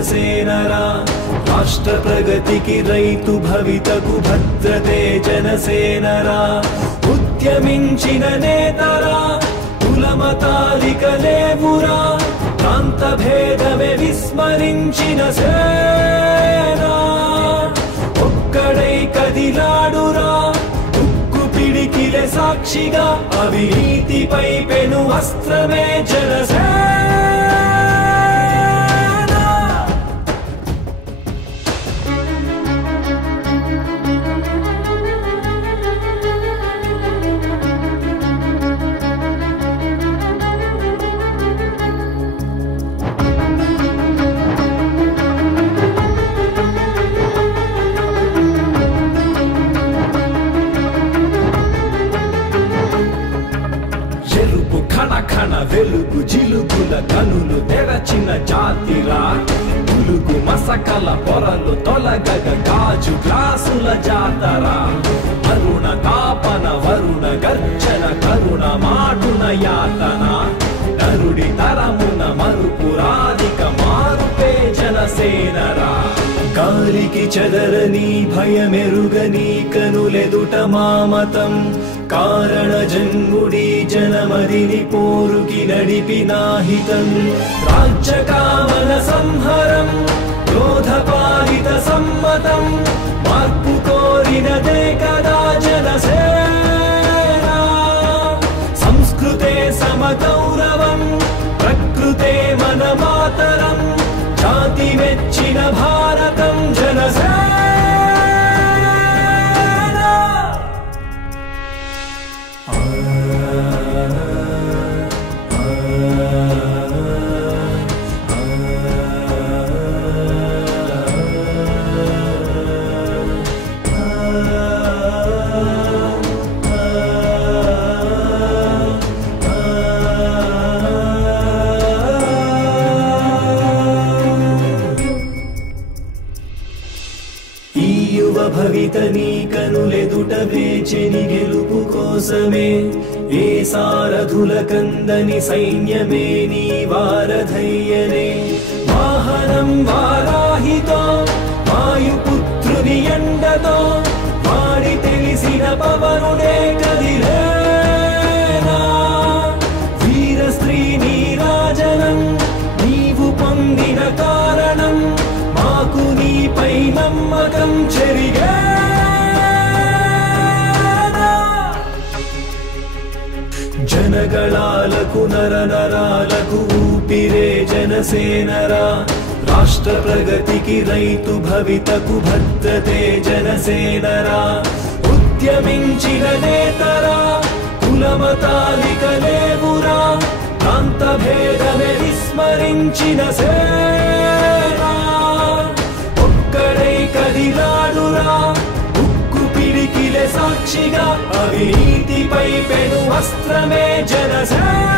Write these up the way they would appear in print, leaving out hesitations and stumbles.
जनसेनरा राष्ट्र प्रगतिकी रैतु भवितकु भद्रते जनसेनरा उद्यमिंचिन नेतरा कुलमतालिक लेवुरा प्रांत भेदमे विस्मरिंचिन सेना ఒక్కడై కదిలాడురా ఉక్కు పిడికిలే సాక్షిగా అవినీతిపై పెను అస్త్రమే జనసేన వెలుగు జిలుగుల కనులు తెరచిన జాతిరా పులుగు మసకల పొరలు తొలగగ గాజు గ్లాసుల జాతరా అరుణ తాపన వరుణ గర్జన కరుణ మాటున యాతన నరుడి తరమున మరుపురాధిక మారుపే జనసేనరా గాలికి చెదరని భయమెరుగని కనులెదుట మామతం కారణ జన్ముడి జనమదిని పోరుకి నడిపినాహితం రాజ్య కామన సంహరం క్రోధపాలిత సమ్మతం మార్పు కోరినదే కదా జనసేన సంస్కృతే సమగౌరవం ప్రకృతే మన మాతరం జాతి మెచ్చిన భారతం జనసేన భవితని కనులెదుట వేచెని గెలుపు కోసమే ఏ సారథుల కందని సైన్యమే నీ వారధయ్యనే వాహనం వారాహితో వాయుపుత్రుని ఎండతో వాడి తెలిసిన పవనుడే కదిలేనా వీర స్త్రీ నీరాజనం నీవు పొందిన కారణం మాకు నీపై నమ్మకం చెరిగే జనగళాలకు నరనరాలకు ఊపిరే జనసేనరా రాష్ట్ర ప్రగతికి రైతు భవితకు భద్రతే జనసేనరా ఉద్యమించిన నేతరా కులమతాలిక లేవురా ప్రాంత భేదమే విస్మరించిన సేనా ఒక్కడై కదిలాడురా ఉక్కు పిడికిలే సాక్షిగా అవినీతిపై పెను అస్త్రమే జనసేన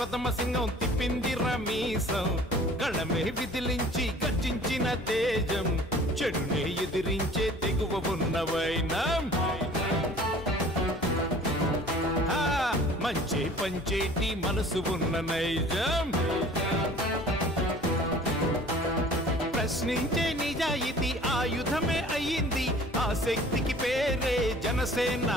కొదమ సింగం తిప్పింది రమీసం గళమే విదిలించి గర్జించిన తేజం చెడునే ఎదిరించే తెగువ ఉన్నవైనం మంచి పంచేటి మనసు ఉన్న నైజం ప్రశ్నించే నిజాయితీ ఆయుధమే అయ్యింది ఆ శక్తికి పేరే జనసేన